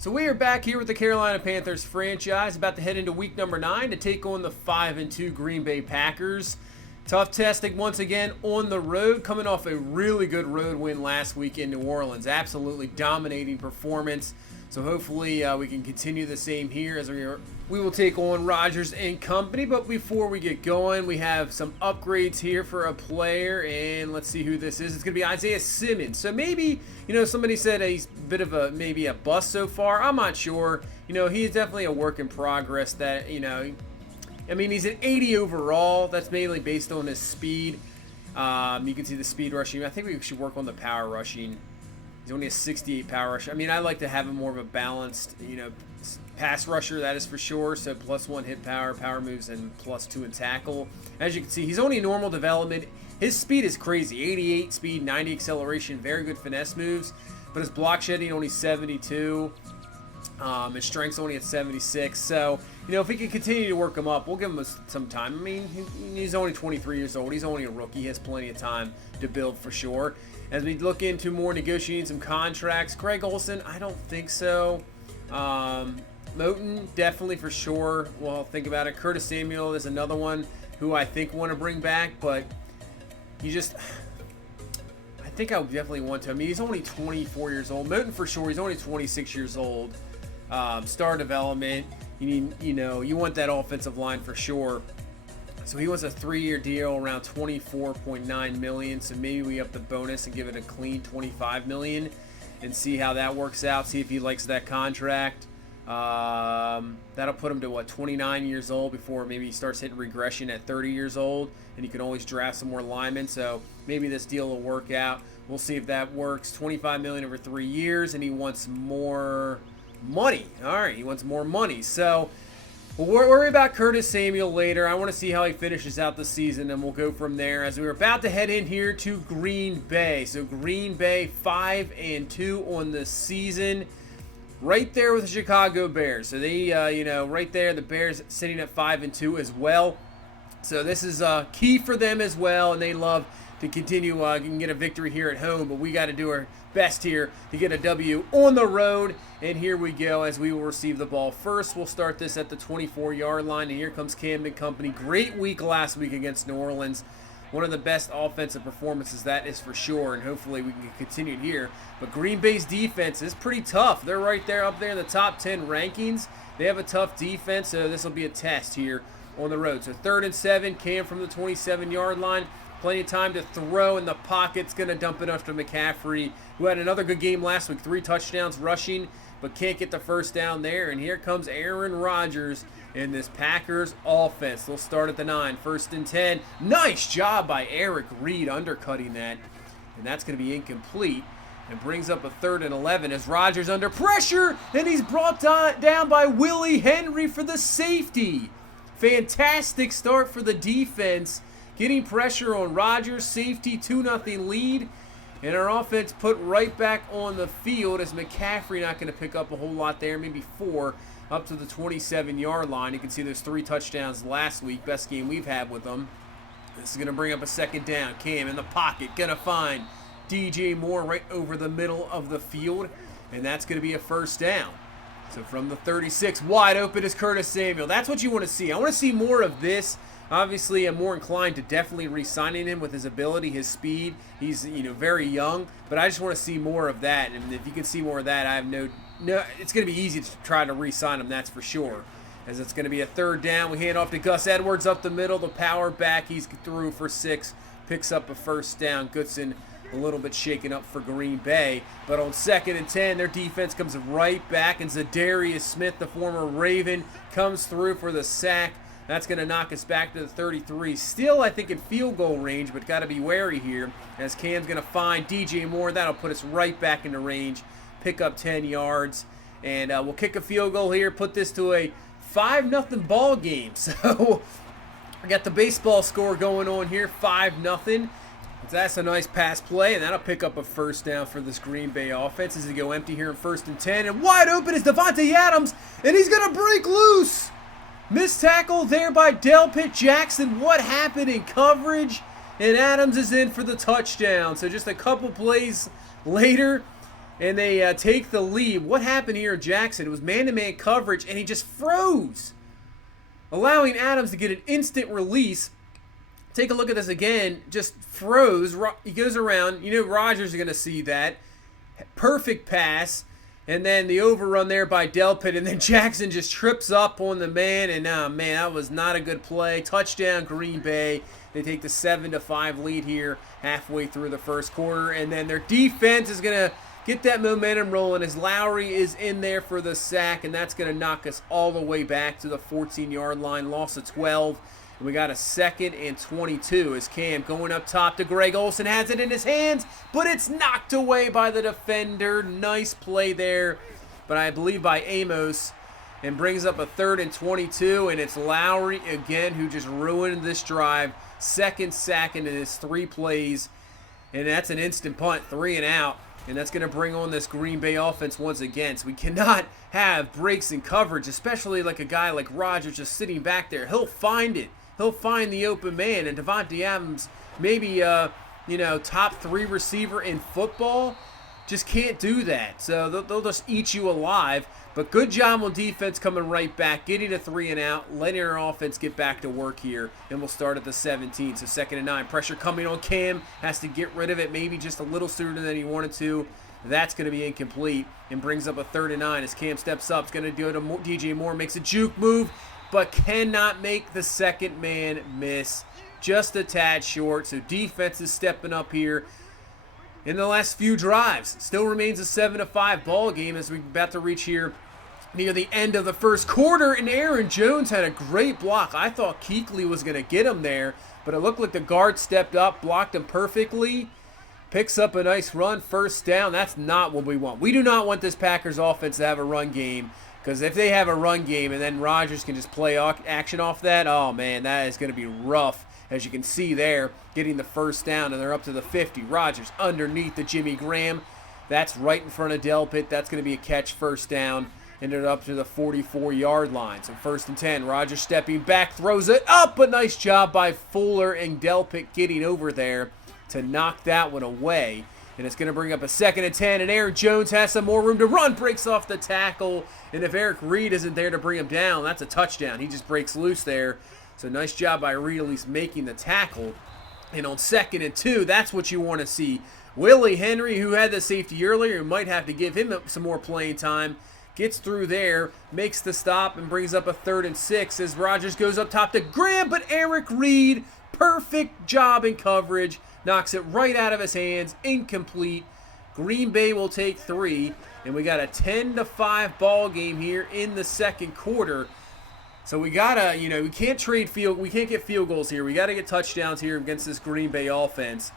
So we are back here with the Carolina Panthers franchise, about to head into week number 9 to take on the 5-2 Green Bay Packers. Tough testing once again on the road, coming off a really good road win last week in New Orleans. Absolutely dominating performance. So hopefully we can continue the same here as we will take on Rodgers and company. But before we get going, we have some upgrades here for a player, and let's see who this is. It's going to be Isaiah Simmons. So maybe, somebody said he's a bit of maybe a bust so far. I'm not sure. He's definitely a work in progress that, I mean, he's an 80 overall. That's mainly based on his speed. You can see the speed rushing. I think we should work on the power rushing. He's only a 68 power rusher. I mean, I like to have him more of a balanced, pass rusher, that is for sure. So +1 hit power, power moves, and +2 in tackle. As you can see, he's only normal development. His speed is crazy. 88 speed, 90 acceleration, very good finesse moves. But his block shedding only 72. His strength's only at 76. So, if we can continue to work him up, we'll give him some time. I mean, he's only 23 years old. He's only a rookie. He has plenty of time to build for sure. As we look into more negotiating some contracts, Greg Olsen, I don't think so. Moten, definitely for sure. Well, think about it. Curtis Samuel is another one who I think want to bring back, but I think I would definitely want to. I mean, he's only 24 years old. Moten for sure. He's only 26 years old. Star development. You want that offensive line for sure. So he wants a 3-year deal around $24.9 million. So maybe we up the bonus and give it a clean $25 million and see how that works out. See if he likes that contract. That'll put him to 29 years old before maybe he starts hitting regression at 30 years old. And you can always draft some more linemen. So maybe this deal will work out. We'll see if that works. $25 million over 3 years, and he wants more money. All right, he wants more money. So we'll worry about Curtis Samuel later. I want to see how he finishes out the season, and we'll go from there as we're about to head in here to Green Bay. So Green Bay 5-2 on the season, right there with the Chicago Bears. So they, right there, the Bears sitting at 5-2 as well. So this is key for them as well, and they love to continue and get a victory here at home, but we got to do our best here to get a W on the road. And here we go as we will receive the ball first. We'll start this at the 24-yard line, and here comes Cam and company. Great week last week against New Orleans. One of the best offensive performances, that is for sure, and hopefully we can continue here. But Green Bay's defense is pretty tough. They're right there up there in the top 10 rankings. They have a tough defense, so this will be a test here on the road. So 3rd and 7, Cam from the 27-yard line. Plenty of time to throw in the pocket's going to dump it off to McCaffrey, who had another good game last week. 3 touchdowns rushing, but can't get the first down there. And here comes Aaron Rodgers in this Packers offense. They'll start at the 9. 1st and 10. Nice job by Eric Reed undercutting that. And that's going to be incomplete. And brings up a 3rd and 11 as Rodgers under pressure. And he's brought down by Willie Henry for the safety. Fantastic start for the defense. Getting pressure on Rodgers, safety, 2-0 lead. And our offense put right back on the field as McCaffrey not going to pick up a whole lot there, maybe 4, up to the 27-yard line. You can see there's 3 touchdowns last week, best game we've had with them. This is going to bring up a 2nd down. Cam in the pocket, going to find DJ Moore right over the middle of the field, and that's going to be a 1st down. So from the 36, wide open is Curtis Samuel. That's what you want to see. I want to see more of this. Obviously, I'm more inclined to definitely re-signing him with his ability, his speed. He's, very young, but I just want to see more of that. And if you can see more of that, I have no. It's going to be easy to try to re-sign him, that's for sure. As it's going to be a 3rd down. We hand off to Gus Edwards up the middle. The power back, he's through for 6. Picks up a 1st down. Goodson a little bit shaken up for Green Bay. But on 2nd and 10, their defense comes right back. And Zadarius Smith, the former Raven, comes through for the sack. That's going to knock us back to the 33. Still, I think, in field goal range, but got to be wary here as Cam's going to find DJ Moore. That'll put us right back into range, pick up 10 yards, and we'll kick a field goal here, put this to a 5-0 ball game. So we got the baseball score going on here, 5-0. That's a nice pass play, and that'll pick up a 1st down for this Green Bay offense as they go empty here in 1st and 10. And wide open is Devontae Adams, and he's going to break loose. Missed tackle there by Delpit Jackson. What happened in coverage? And Adams is in for the touchdown. So just a couple plays later, and they take the lead. What happened here in Jackson? It was man-to-man coverage, and he just froze, allowing Adams to get an instant release. Take a look at this again. Just froze. He goes around. You know Rodgers is going to see that. Perfect pass. And then the overrun there by Delpit. And then Jackson just trips up on the man. And man, that was not a good play. Touchdown, Green Bay. They take the 7-5 lead here halfway through the first quarter. And then their defense is going to get that momentum rolling as Lowry is in there for the sack. And that's going to knock us all the way back to the 14-yard line. Loss of 12. And we got a 2nd and 22 as Cam going up top to Greg Olsen. Has it in his hands, but it's knocked away by the defender. Nice play there, but I believe by Amos. And brings up a 3rd and 22, and it's Lowry again who just ruined this drive. 2nd sack in his 3 plays, and that's an instant punt, 3 and out. And that's going to bring on this Green Bay offense once again. So we cannot have breaks in coverage, especially like a guy like Rodgers just sitting back there. He'll find it. He'll find the open man. And Devontae Adams, maybe, top 3 receiver in football, just can't do that. So they'll just eat you alive. But good job on defense coming right back, getting a 3 and out, letting our offense get back to work here. And we'll start at the 17. So 2nd and 9. Pressure coming on Cam. Has to get rid of it maybe just a little sooner than he wanted to. That's going to be incomplete and brings up a 3rd and 9 as Cam steps up. It's going to do it to DJ Moore. Makes a juke move, but cannot make the second man miss. Just a tad short. So defense is stepping up here in the last few drives. Still remains a 7-5 ball game as we're about to reach here near the end of the first quarter. And Aaron Jones had a great block. I thought Kuechly was going to get him there, but it looked like the guard stepped up, blocked him perfectly. Picks up a nice run, 1st down. That's not what we want. We do not want this Packers offense to have a run game. Because if they have a run game and then Rodgers can just play action off that, oh man, that is going to be rough. As you can see there, getting the 1st down, and they're up to the 50. Rodgers underneath the Jimmy Graham. That's right in front of Delpit. That's going to be a catch, 1st down. And they're up to the 44-yard line. So 1st and 10. Rodgers stepping back, throws it up. A nice job by Fuller and Delpit getting over there to knock that one away. And it's going to bring up a 2nd and 10, and Aaron Jones has some more room to run, breaks off the tackle, and if Eric Reed isn't there to bring him down, that's a touchdown. He just breaks loose there. So nice job by Reed at least making the tackle. And on 2nd and 2, that's what you want to see. Willie Henry, who had the safety earlier, might have to give him some more playing time, gets through there, makes the stop, and brings up a 3rd and 6 as Rodgers goes up top to Graham, but Eric Reed, perfect job in coverage, knocks it right out of his hands, incomplete. Green Bay will take 3, and we got a 10-5 ball game here in the second quarter. So we gotta, we can't we can't get field goals here. We gotta get touchdowns here against this Green Bay offense.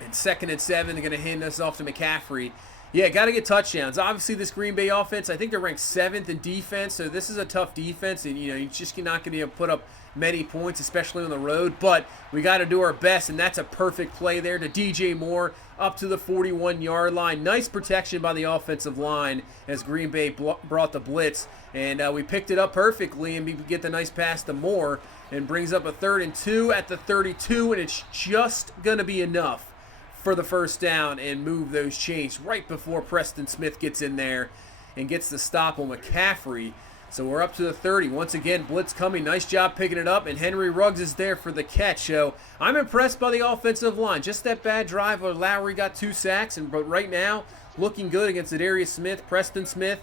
And 2nd and 7, they're gonna hand us off to McCaffrey. Yeah, got to get touchdowns. Obviously, this Green Bay offense, I think they're ranked 7th in defense, so this is a tough defense, and you're just not going to put up many points, especially on the road, but we got to do our best, and that's a perfect play there to DJ Moore up to the 41-yard line. Nice protection by the offensive line as Green Bay brought the blitz, and we picked it up perfectly, and we get the nice pass to Moore, and brings up a 3rd and 2 at the 32, and it's just going to be enough for the 1st down and move those chains right before Preston Smith gets in there and gets the stop on McCaffrey. So we're up to the 30. Once again, blitz coming. Nice job picking it up, and Henry Ruggs is there for the catch. So I'm impressed by the offensive line. Just that bad drive where Lowry got 2 sacks, but right now, looking good against Darius Smith, Preston Smith,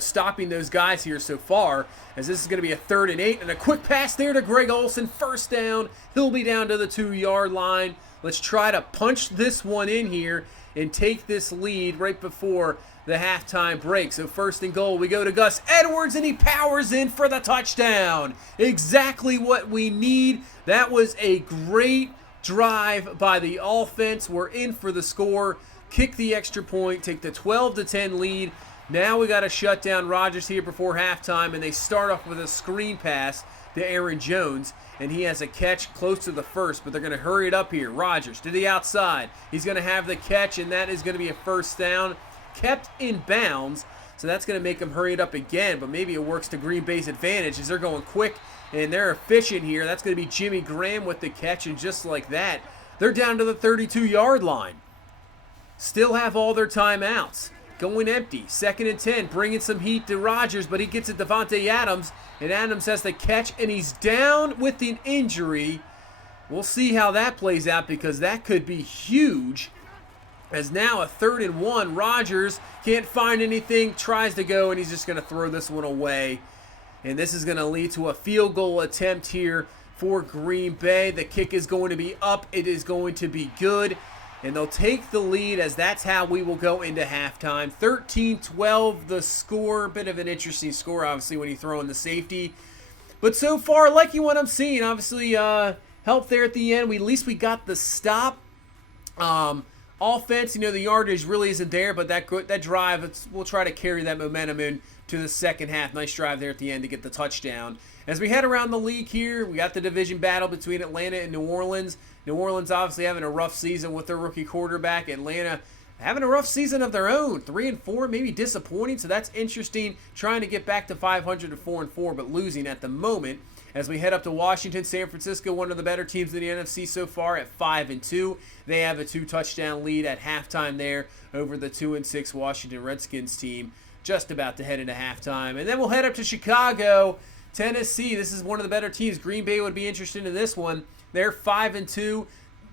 stopping those guys here so far, as this is going to be a 3rd and 8, and a quick pass there to Greg Olsen, 1st down. He'll be down to the 2-yard line. Let's try to punch this one in here and take this lead right before the halftime break. So 1st and goal, we go to Gus Edwards, and he powers in for the touchdown. Exactly what we need. That was a great drive by the offense. We're in for the score, kick the extra point, take the 12-10 lead. Now we got to shut down Rodgers here before halftime, and they start off with a screen pass to Aaron Jones, and he has a catch close to the 1st, but they're going to hurry it up here. Rodgers to the outside. He's going to have the catch, and that is going to be a 1st down. Kept in bounds, so that's going to make him hurry it up again, but maybe it works to Green Bay's advantage as they're going quick, and they're efficient here. That's going to be Jimmy Graham with the catch, and just like that, they're down to the 32-yard line. still have all their timeouts. Going empty, 2nd and 10, bringing some heat to Rodgers, but he gets it to Davante Adams, and Adams has the catch, and he's down with an injury. We'll see how that plays out because that could be huge. As now a 3rd and 1, Rodgers can't find anything, tries to go, and he's just going to throw this one away. And this is going to lead to a field goal attempt here for Green Bay. The kick is going to be up. It is going to be good. And they'll take the lead as that's how we will go into halftime. 13-12 the score. Bit of an interesting score, obviously, when you throw in the safety. But so far, liking what I'm seeing. Obviously, help there at the end. At least we got the stop. Offense, the yardage really isn't there, but that drive, we'll try to carry that momentum into the second half. Nice drive there at the end to get the touchdown. As we head around the league here, we got the division battle between Atlanta and New Orleans. New Orleans obviously having a rough season with their rookie quarterback. Atlanta having a rough season of their own. 3-4, maybe disappointing, so that's interesting. Trying to get back to 500 to 4-4, but losing at the moment. As we head up to Washington, San Francisco, one of the better teams in the NFC so far at 5-2. They have a 2-touchdown lead at halftime there over the 2-6 Washington Redskins team. Just about to head into halftime. And then we'll head up to Chicago, Tennessee. This is one of the better teams. Green Bay would be interested in this one. They're 5-2,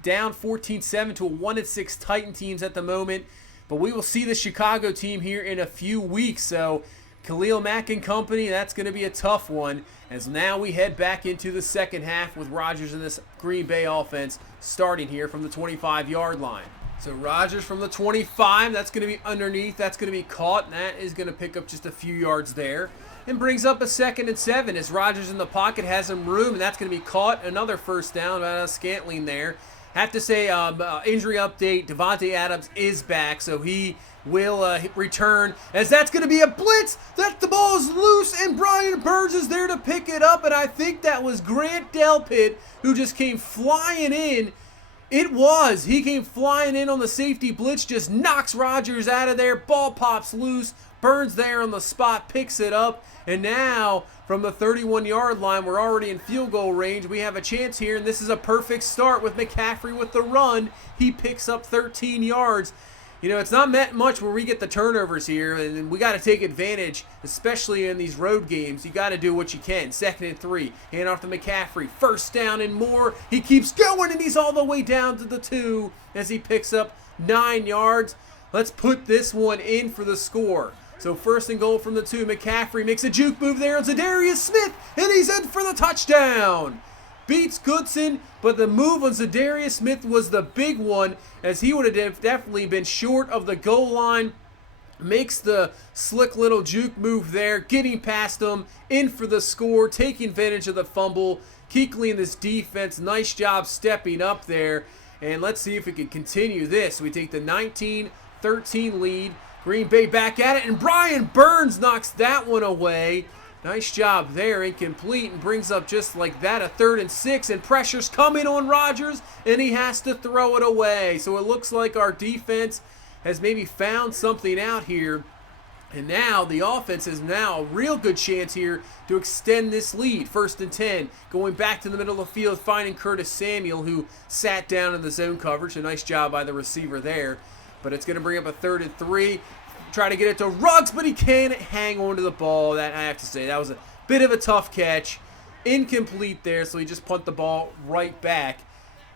down 14-7 to a 1-6 Titan teams at the moment. But we will see the Chicago team here in a few weeks. So Khalil Mack and company, that's going to be a tough one. As now we head back into the second half with Rodgers and this Green Bay offense starting here from the 25-yard line. So Rodgers from the 25, that's going to be underneath, that's going to be caught, and that is going to pick up just a few yards there. And brings up a 2nd and 7 as Rodgers in the pocket has some room, and that's going to be caught. Another first down, about a Scantling there. Have to say, injury update, Davante Adams is back, so he will return, as that's going to be a blitz. That the ball is loose, and Brian Burns is there to pick it up, and I think that was Grant Delpit who just came flying in. It was. He came flying in on the safety blitz, just knocks Rodgers out of there. Ball pops loose. Burns there on the spot, picks it up, and now from the 31-yard line, we're already in field goal range. We have a chance here, and this is a perfect start with McCaffrey with the run. He picks up 13 yards. It's not meant much where we get the turnovers here, and we got to take advantage, especially in these road games. You got to do what you can. 2nd and 3, hand off to McCaffrey. First down and more. He keeps going, and he's all the way down to the 2 as he picks up 9 yards. Let's put this one in for the score. So 1st and goal from the 2. McCaffrey makes a juke move there on Zadarius Smith, and he's in for the touchdown. Beats Goodson, but the move on Zadarius Smith was the big one, as he would have definitely been short of the goal line. Makes the slick little juke move there, getting past him, in for the score, taking advantage of the fumble. Kuechly and this defense, nice job stepping up there. And let's see if we can continue this. We take the 19-13 lead. Green Bay back at it, and Brian Burns knocks that one away. Nice job there, incomplete, and brings up just like that a 3rd and 6, and pressure's coming on Rodgers, and he has to throw it away. So it looks like our defense has maybe found something out here, and now the offense has now a real good chance here to extend this lead. 1st and 10, going back to the middle of the field, finding Curtis Samuel, who sat down in the zone coverage. A nice job by the receiver there, but it's going to bring up a 3rd and 3. Try to get it to Ruggs, but he can't hang on to the ball. That, I have to say, that was a bit of a tough catch. Incomplete there, so he just punt the ball right back.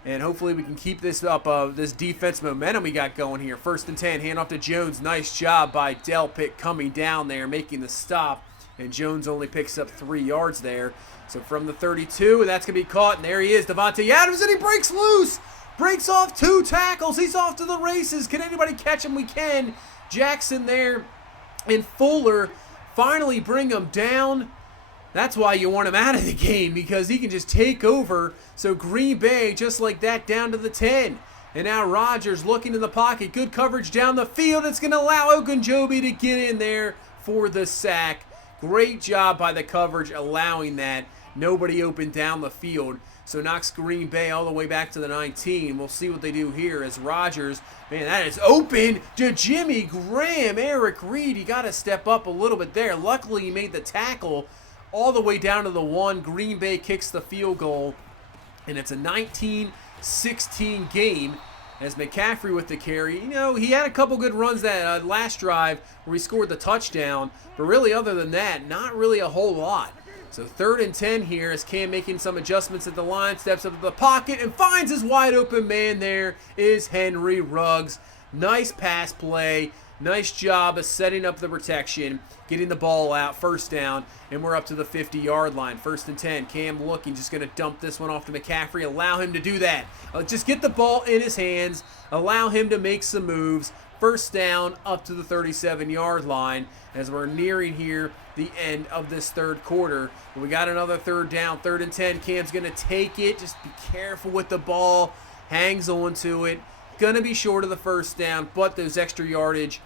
And hopefully we can keep this up, this defense momentum we got going here. 1st and 10, hand off to Jones. Nice job by Delpit coming down there, making the stop. And Jones only picks up 3 yards there. So from the 32, and that's going to be caught. And there he is, Davante Adams, and he breaks loose. Breaks off 2 tackles. He's off to the races. Can anybody catch him? We can. Jackson there and Fuller finally bring him down. That's why you want him out of the game, because he can just take over. So Green Bay, just like that, down to the 10. And now Rodgers looking in the pocket. Good coverage down the field. It's going to allow Ogunjobi to get in there for the sack. Great job by the coverage allowing that. Nobody open down the field. So knocks Green Bay all the way back to the 19. We'll see what they do here as Rodgers, man, that is open to Jimmy Graham. Eric Reed, you got to step up a little bit there. Luckily, he made the tackle all the way down to the 1. Green Bay kicks the field goal, and it's a 19-16 game as McCaffrey with the carry. You know, he had a couple good runs that last drive where he scored the touchdown, but really other than that, not really a whole lot. So 3rd and 10 here as Cam making some adjustments at the line, steps up to the pocket and finds his wide open man. There is Henry Ruggs. Nice pass play. Nice job of setting up the protection, getting the ball out, 1st down, and we're up to the 50-yard line. 1st and 10. Cam looking, just going to dump this one off to McCaffrey. Allow him to do that. Just get the ball in his hands. Allow him to make some moves. 1st down up to the 37-yard line as we're nearing here the end of this 3rd quarter. We got another 3rd down, 3rd and 10. Cam's going to take it. Just be careful with the ball. Hangs on to it. Going to be short of the 1st down, but those extra yardage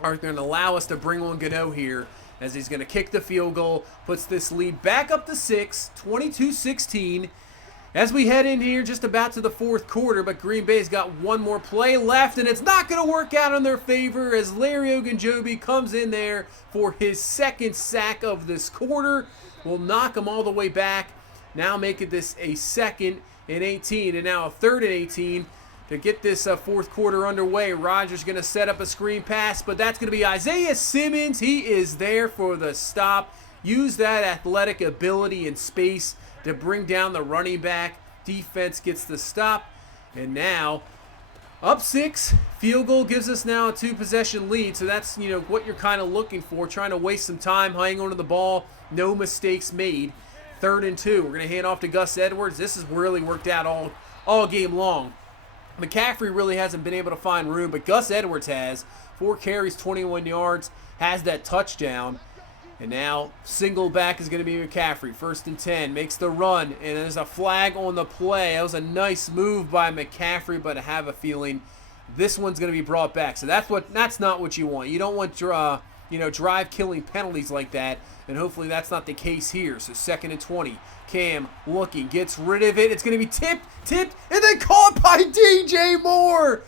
are going to allow us to bring on Gano here as he's going to kick the field goal, puts this lead back up to 6, 22-16. As we head in here just about to the 4th quarter, but Green Bay's got one more play left, and it's not going to work out in their favor as Larry Ogunjobi comes in there for his 2nd sack of this quarter. Will knock him all the way back, now making this a 2nd and 18, and now a 3rd and 18. To get this 4th quarter underway, Rodgers going to set up a screen pass, but that's going to be Isaiah Simmons. He is there for the stop. Use that athletic ability and space to bring down the running back. Defense gets the stop, and now up 6. Field goal gives us now a 2-possession lead, so that's, you know, what you're kind of looking for, trying to waste some time, hang on to the ball, no mistakes made. 3rd and 2. We're going to hand off to Gus Edwards. This has really worked out all game long. McCaffrey really hasn't been able to find room, but Gus Edwards has. 4 carries, 21 yards, has that touchdown. And now single back is going to be McCaffrey. 1st and 10, makes the run, and there's a flag on the play. That was a nice move by McCaffrey, but I have a feeling this one's going to be brought back. So that's not what you want. You don't want drive-killing penalties like that, and hopefully that's not the case here. So 2nd and 20. Cam looking, gets rid of it. It's going to be tipped, and then caught by DJ Moore.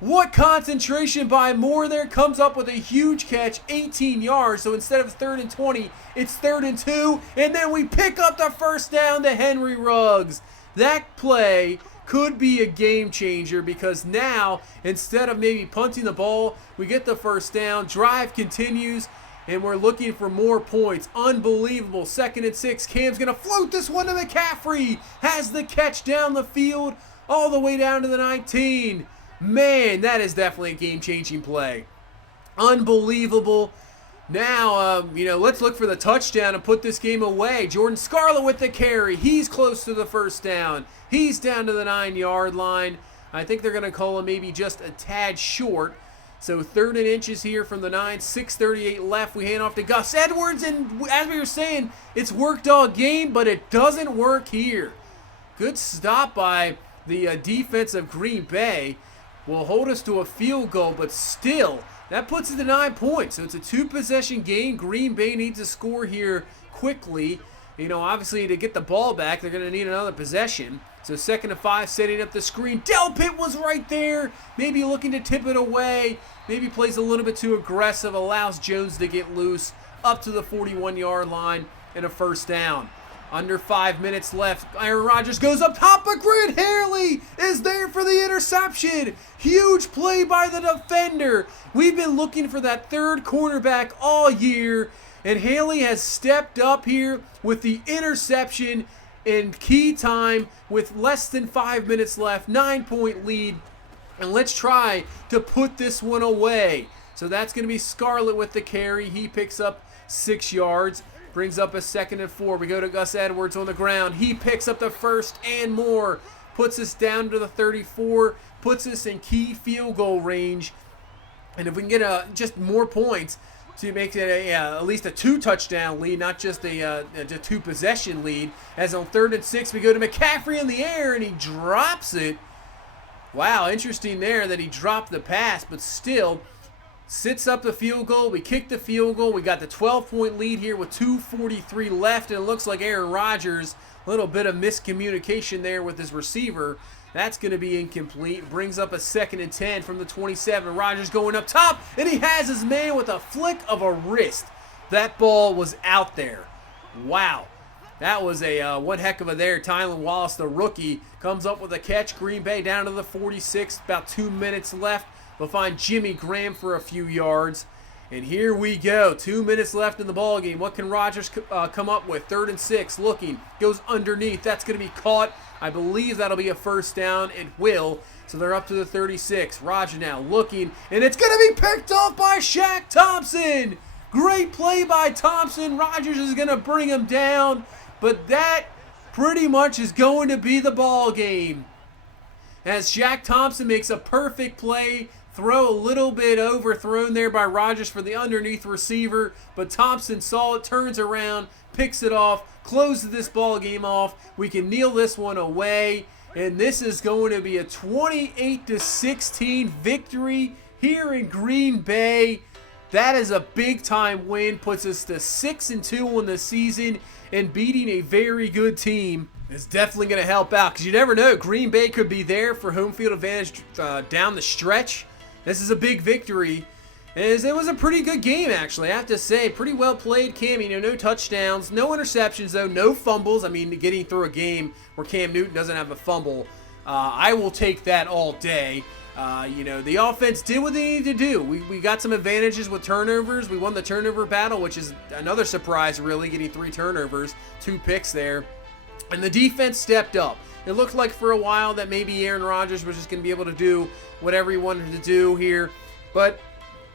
What concentration by Moore there. Comes up with a huge catch, 18 yards. So instead of 3rd and 20, it's 3rd and 2. And then we pick up the 1st down to Henry Ruggs. That play could be a game changer because now, instead of maybe punting the ball, we get the 1st down. Drive continues. And we're looking for more points. Unbelievable. 2nd and 6. Cam's going to float this one to McCaffrey. Has the catch down the field all the way down to the 19. Man, that is definitely a game-changing play. Unbelievable. Now, let's look for the touchdown and put this game away. Jordan Scarlett with the carry. He's close to the 1st down. He's down to the 9-yard line. I think they're going to call him maybe just a tad short. So 3rd and inches here from the 9, 6:38 left. We hand off to Gus Edwards, and as we were saying, it's worked all game, but it doesn't work here. Good stop by the defense of Green Bay. Will hold us to a field goal, but still, that puts it to 9 points. So it's a 2-possession game. Green Bay needs to score here quickly. Obviously, to get the ball back, they're going to need another possession. So 2nd and 5, setting up the screen. Delpit was right there. Maybe looking to tip it away. Maybe plays a little bit too aggressive. Allows Jones to get loose up to the 41-yard line and a 1st down. Under 5 minutes left. Aaron Rodgers goes up top, but Grant Haley is there for the interception. Huge play by the defender. We've been looking for that 3rd cornerback all year, and Haley has stepped up here with the interception in key time with less than 5 minutes left. 9-point lead, and let's try to put this one away. So that's going to be Scarlett with the carry. He picks up 6 yards. Brings up a 2nd and 4. We go to Gus Edwards on the ground. He picks up the 1st and more. Puts us down to the 34. Puts us in key field goal range. And if we can get just more points to make it at least a 2-touchdown lead, not just a 2-possession lead. As on 3rd and 6, we go to McCaffrey in the air, and he drops it. Wow, interesting there that he dropped the pass, but still sits up the field goal. We kick the field goal. We got the 12-point lead here with 2:43 left, and it looks like Aaron Rodgers, a little bit of miscommunication there with his receiver. That's going to be incomplete. Brings up a 2nd and 10 from the 27. Rodgers going up top, and he has his man with a flick of a wrist. That ball was out there. Wow. That was a one heck of a there. Tylan Wallace, the rookie, comes up with a catch. Green Bay down to the 46. About 2 minutes left. We'll find Jimmy Graham for a few yards. And here we go. 2 minutes left in the ball game. What can Rodgers come up with? 3rd and 6. Looking. Goes underneath. That's going to be caught. I believe that'll be a first down. It will. So they're up to the 36. Rodgers now looking. And it's going to be picked off by Shaq Thompson. Great play by Thompson. Rodgers is going to bring him down. But that pretty much is going to be the ball game. As Shaq Thompson makes a perfect play. Throw a little bit overthrown there by Rodgers for the underneath receiver. But Thompson saw it, turns around, picks it off, closes this ball game off. We can kneel this one away. And this is going to be a 28-16 victory here in Green Bay. That is a big-time win. Puts us to 6-2 on the season. And beating a very good team is definitely going to help out. Because you never know, Green Bay could be there for home field advantage down the stretch. This is a big victory. It was a pretty good game, actually, I have to say. Pretty well played, Cam. No touchdowns, no interceptions, though, no fumbles. I mean, getting through a game where Cam Newton doesn't have a fumble, I will take that all day. The offense did what they needed to do. We got some advantages with turnovers. We won the turnover battle, which is another surprise, really, getting 3 turnovers, 2 picks there. And the defense stepped up. It looked like for a while that maybe Aaron Rodgers was just going to be able to do whatever he wanted to do here. But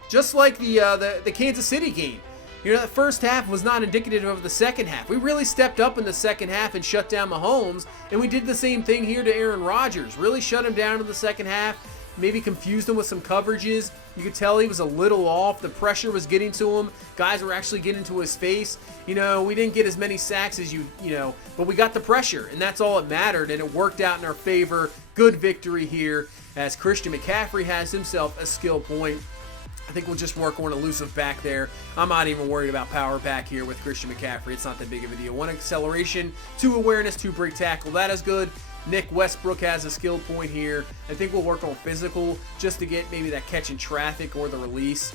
just like the Kansas City game, that first half was not indicative of the second half. We really stepped up in the second half and shut down Mahomes, and we did the same thing here to Aaron Rodgers. Really shut him down in the second half, maybe confused him with some coverages. You could tell he was a little off. The pressure was getting to him. Guys were actually getting to his face. We didn't get as many sacks as but we got the pressure, and that's all that mattered, and it worked out in our favor. Good victory here as Christian McCaffrey has himself a skill point. I think we'll just work on elusive back there. I'm not even worried about power back here with Christian McCaffrey. It's not that big of a deal. 1 acceleration, 2 awareness, 2 break tackle. That is good. Nick Westbrook has a skill point here. I think we'll work on physical just to get maybe that catch in traffic or the release.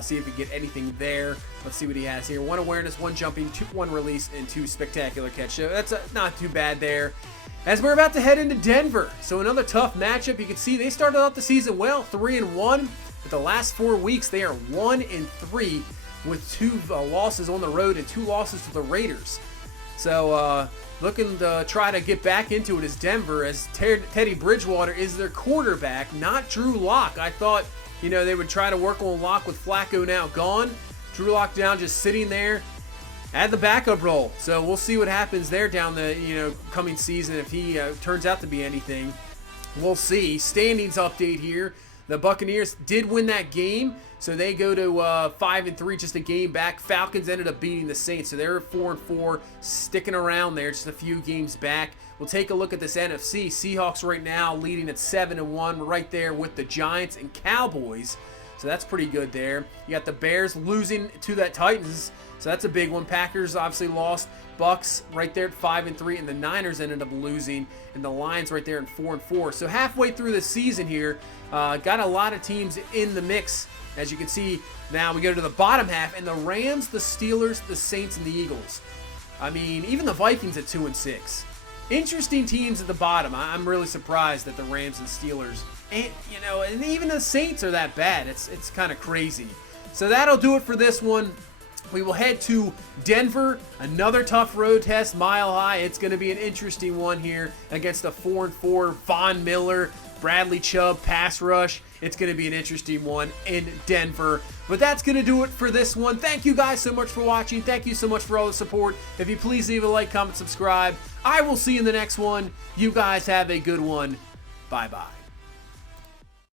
See if we get anything there. Let's see what he has here. 1 awareness, 1 jumping, 1 release, and 2 spectacular catch. So that's not too bad there. As we're about to head into Denver. So another tough matchup. You can see they started out the season well, 3-1. But the last 4 weeks, they are 1-3 with 2 losses on the road and 2 losses to the Raiders. So looking to try to get back into it is Denver, as Teddy Bridgewater is their quarterback, not Drew Lock. I thought, they would try to work on Lock with Flacco now gone. Drew Lock down, just sitting there at the backup role. So we'll see what happens there down the coming season if he turns out to be anything. We'll see. Standings update here. The Buccaneers did win that game, so they go to 5-3, just a game back. Falcons ended up beating the Saints, so they're 4-4, sticking around there, just a few games back. We'll take a look at this NFC. Seahawks right now leading at 7-1, right there with the Giants and Cowboys. So that's pretty good there. You got the Bears losing to that Titans, so that's a big one. Packers obviously lost. Bucks right there at 5-3, and the Niners ended up losing, and the Lions right there at 4-4. So halfway through the season here, got a lot of teams in the mix. As you can see, now we go to the bottom half, and the Rams, the Steelers, the Saints, and the Eagles. I mean, even the Vikings at 2-6. Interesting teams at the bottom. I'm really surprised that the Rams and Steelers, and and even the Saints are that bad. It's kind of crazy. So that'll do it for this one. We will head to Denver, another tough road test, Mile High. It's going to be an interesting one here against a 4-4 Von Miller, Bradley Chubb pass rush. It's going to be an interesting one in Denver. But that's going to do it for this one. Thank you guys so much for watching. Thank you so much for all the support. If you please leave a like, comment, subscribe. I will see you in the next one. You guys have a good one. Bye-bye.